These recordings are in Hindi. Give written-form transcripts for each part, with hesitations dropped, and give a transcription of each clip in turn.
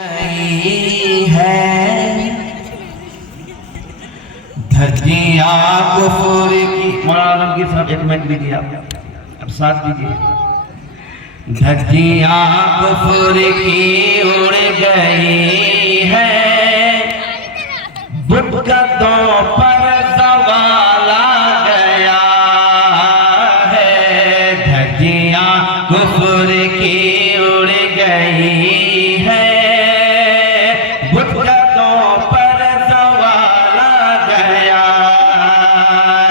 है धज्जियां कुफर की। मौलाना की साहब एक मिनट दीजिए, आप अब साथ दीजिए। धज्जियां कुफर की उड़ गई है, बुतगतों पर सवाल आ गया है। धज्जियां कुफर की उड़ गई है, बुतगतों पर सवाल आ गया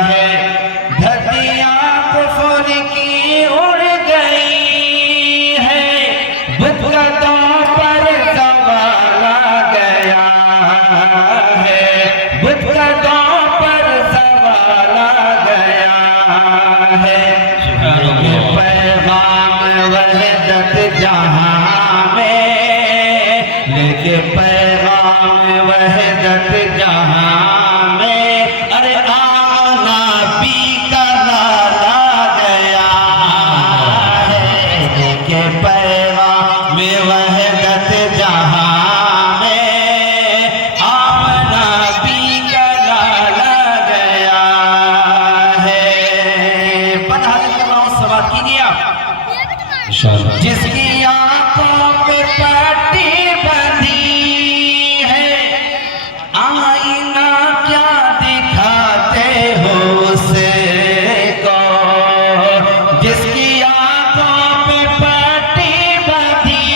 है। धज्जियां कुफर की उड़ गई है, बुतगतों पर सवाल आ गया है। बुतगतों पर सवाल आ गया है। पैगाम वहदत जहां में लेके, पैगाम वहदत जहां में, अरे आमना भी का लाला गया है। लेके पैगाम वहदत जहां में, आमना भी का लाला गया है। पता सवाल कीजिए आप। जिसकी आंखों पे पट्टी बंधी है, आईना क्या दिखाते हो उसे को। जिसकी आंखों पे पट्टी बंधी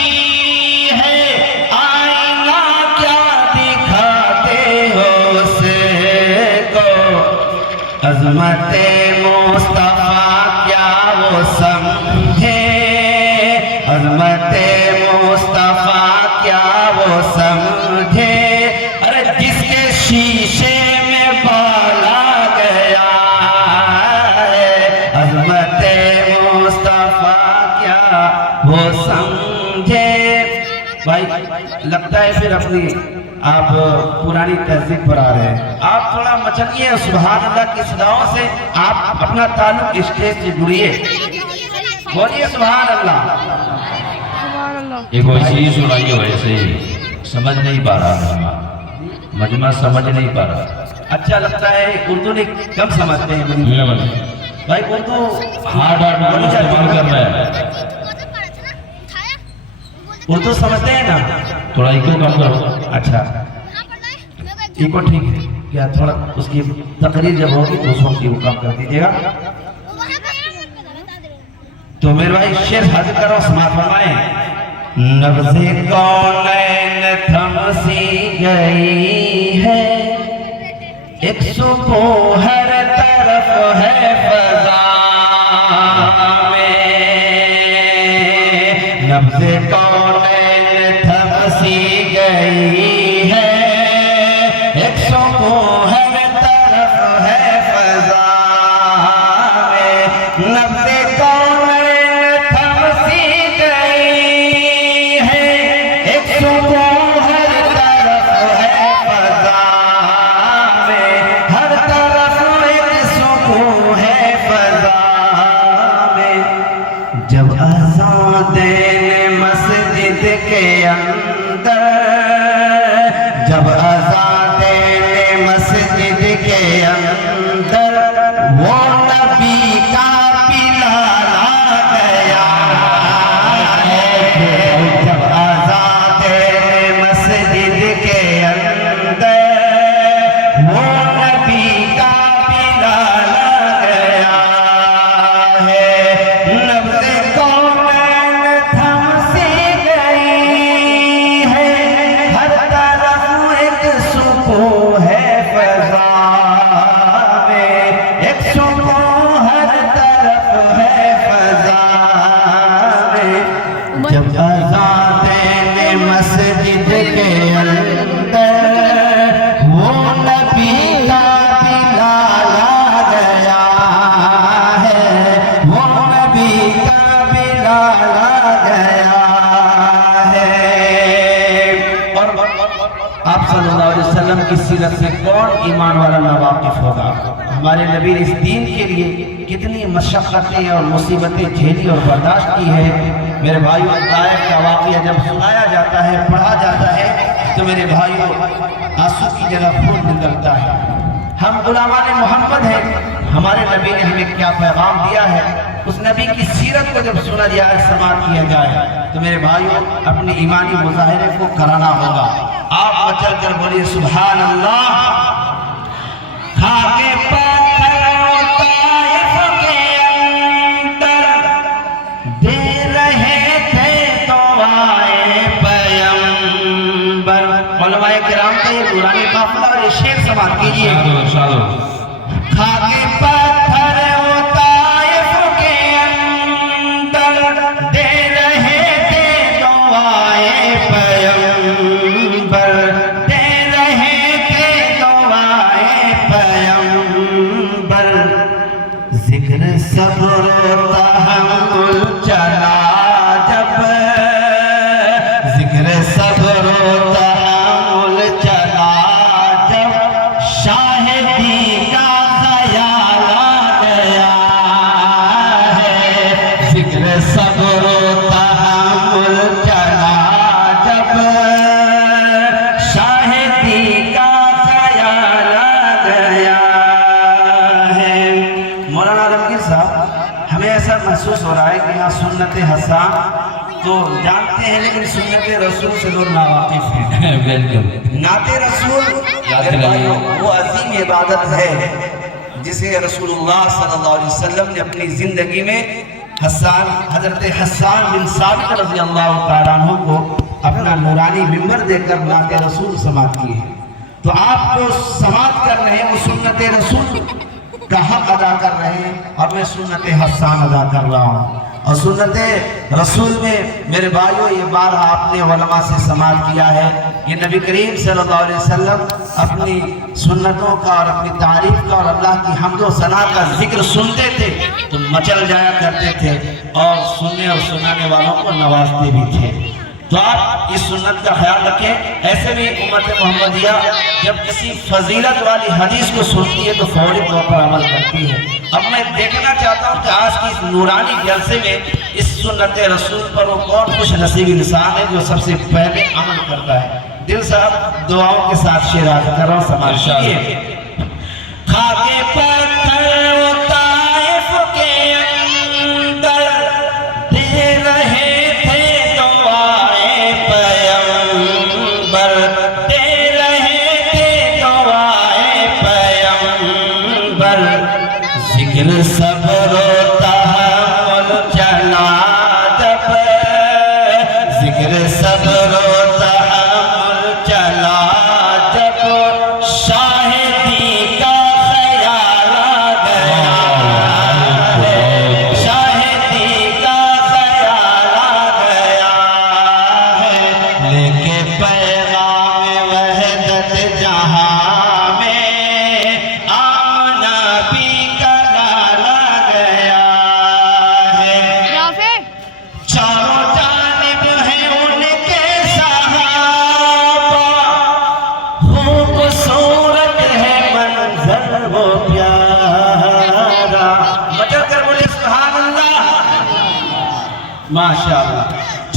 है, आईना क्या दिखाते हो उसे को। अज़मते मुस्तफा क्या वो समझे, अज़मते मुस्तफा क्या वो समझे। अरे जिसके शीशे में बाल आ गया है, अज़मते मुस्तफा क्या वो समझे। भाई लगता है फिर अपनी आप पुरानी तहजीब पर आ रहे हैं। आप थोड़ा मचलिए सुभान अल्लाह की सदाओं से, आप अपना ताल्लुक स्टेज से जुड़िए, बोलिए सुभान अल्लाह। एक वैसे ही सुनाइए, वैसे ही समझ नहीं पा रहा, मजमा समझ नहीं पा रहा। अच्छा लगता है उर्दू ने कम समझते हैं भाई। उर्दू हार्ड वर्ड इस्तेमाल कर रहा है। उर्दू समझते हैं ना, थोड़ा इको कम करो। अच्छा इको ठीक है क्या? थोड़ा उसकी तकरीर जब होगी तो उस वक्त वो काम कर दीजिएगा। तो मेरे भाई शेर हाजिर करो, समाप्त फरमाएं। नब्ज़े कौनैन थम सी गई है, एक सुकून हर तरफ है फज़ा में। नब्ज़े कौनैन थम सी गई है, एक सुकून हर तरफ है फज़ा में। नब्ज़े कौनैन थम सी गई है, एक सुकून हर तरफ है फज़ा में। हर तरफ एक सुकून है फज़ा में। जब अज़ान देने मस्जिद के अंदर, जब अज़ान देने मस्जिद के अंदर, वो नबी का बिलाल आ गया है। जब अज़ान देने मस्जिद के अंदर, वो नबी का बिलाल आ गया है। नब्ज़े कौनैन थम सी गई है, हर तरफ एक सुकून है फज़ा में। एक सुकून हर तरफ है फज़ा में। जब अज़ान देने मस्जिद के अंदर, वो नबी का बिलाल आ गया है। वो नबी का बिलाल आ गया है। और आप सल्लल्लाहु अलैहि वसल्लम की सीरत से कौन ईमान वाला नावाकिफ होगा। हमारे नबी ने इस दीन के लिए कितनी मशक्क़तें और मुसीबतें झेली और बर्दाश्त की है। मेरे भाइयों, ताइफ का वाक़या जब सुनाया जाता है, पढ़ा जाता तो मेरे भाइयों आंसू की जगह खून निकलता है। हम गुलामान मोहम्मद हैं, हमारे नबी ने हमें क्या पैगाम दिया है, उस नबी की सीरत को जब सुना जाए, समाप्त किया जाए, तो मेरे भाइयों अपनी ईमानी मुजाहिरे को कराना होगा। आप मचल कर बोलिए सुभान अल्लाह। खाके पत्थर ताइफ के अंदर दे रहे थे तो आए पैगंबर। उलमाए किराम का ये नूरानी काफिला और ये शेर समाप्त कीजिए। खाके पत्थर ताइफ के अंदर दे रहे थे तो आए पैगंबर, दे रहे थे तो आए पैगंबर। जिक्र सब्र तहम्मुल चला जब, जिक्र सब्र तहम्मुल चला जब, शाहिदी का ख्याल आ गया है। जिक्र सब्र तहम्मुल चला जब, शाहिदी का ख्याल आ गया है। मौलाना आलमगीर साहब, हमें ऐसा महसूस हो रहा है कि यहाँ सुन्नत हसन तो जानते हैं, लेकिन सुन्नत रसूल से लोग नावाकिफ हैं। बिल्कुल। नाते रसूल याद रखिए। वो अजीम इबादत है जिसे रसूलुल्लाह सल्लल्लाहु अलैहि वसल्लम ने अपनी जिंदगी में हजरत हस्सान बिन साबित रज़ी अल्लाह तआला अन्हु को अपना नूरानी मिंबर देकर नाते रसूल समाप्त किए। तो आप जो समाप्त कर रहे हैं वो सुन्नत रसूल का हक अदा कर रहे हैं, और मैं सुन्नत हस्सान अदा कर रहा हूँ। और सुन्नत रसूल में मेरे भाइयों ये बार आपने उलमा से समाप्त किया है। ये नबी करीम सल्लल्लाहु अलैहि वसल्लम अपनी सुन्नतों का और अपनी तारीफ का और अल्लाह की हम्द और सना का जिक्र सुनते थे तो मचल जाया करते थे, और सुनने और सुनाने वालों को नवाजते भी थे। तो आप इस सुन्नत का ख्याल रखें। ऐसे भी उम्मत मोहम्मदिया जब किसी फजीलत वाली हदीस को सुनती है तो फौरी तौर पर अमल करती है। अब मैं देखना चाहता हूँ कि आज की इस नूरानी जलसे में इस सुन्नत रसूल पर वो कौन खुश नसीब इंसान है जो सबसे पहले अमल करता है। दिल साहब दुआओं के साथ शेर आज कर रहा हूँ, समाज खाके पत्थर ताइफ के अंदर दे रहे थे तो आए पैगंबर, दे रहे थे तो आए पैगंबर। जिक्र सब्र तहम्मुल चला जब, जिक्र सब्र तहम्मुल चला जब, शाहिदी का ख्याल आ गया है। शाहिदी का ख्याल आ गया है। लेके पैगाम वहदत जहां में आमना भी का डाला गया है। चारों जानिब हैं उनके सहाबा, खूबसूरत है मंजर वो प्यारा। मचल कर बोले सुभान अल्लाह, माशाअल्लाह।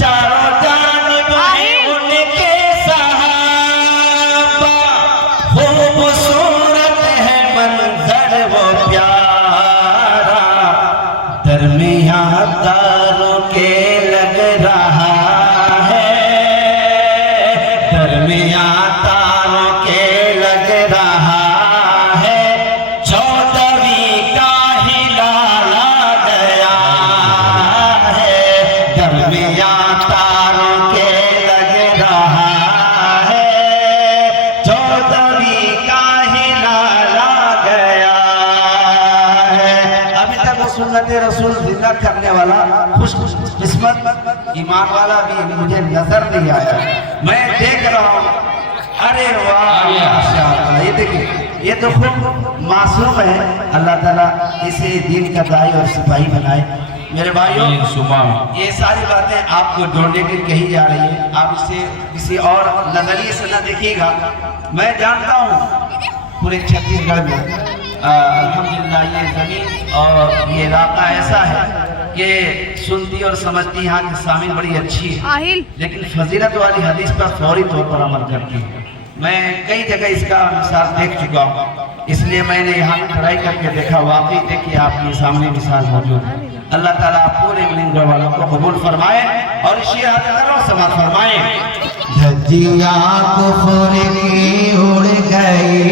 चारों जानिब हैं उनके सहाबा, खूबसूरत है मंजर वो प्यारा। दरमियां तारों के लग रहा है, दरमियां तारों के लग रहा है। 14वीं का हिलाल आ गया है। दरमियां तारों के लग रहा है। 14वीं का हिलाल आ गया है। अभी तक वो सुन्नत रसूल जिंदा करने वाला खुशकिस्मत ईमान वाला भी मुझे नजर नहीं आया। मैं देख रहा हूँ, अरे वाह माशाअल्लाह। ये देखिए, ये तो खूब मासूम है। अल्लाह ताला इसे दीन का दाई और सिपाही बनाए। मेरे भाइयों, ये सारी बातें आपको जोड़ने की कही जा रही है, आप इसे किसी और नजरिए से न देखिएगा। मैं जानता हूँ पूरे छत्तीसगढ़ में अल्हम्दुलिल्लाह ये ज़मीन और ये इलाका ऐसा है ये सुनती और समझती यहाँ की शामिल बड़ी अच्छी है, आहिल लेकिन फजीलत वाली हदीस पर फौरी तौर पर अमल करती है। मैं कई जगह इसका मिसाल देख चुका हूँ, इसलिए मैंने यहाँ ट्राई करके देखा, वाकई देखिए आपके सामने मिसाल मौजूद है। अल्लाह ताला पूरे मिलिंग वालों को कबूल फरमाए और इसी हद समाप्त फरमाए। धज्जियां कुफर की उड़ गई।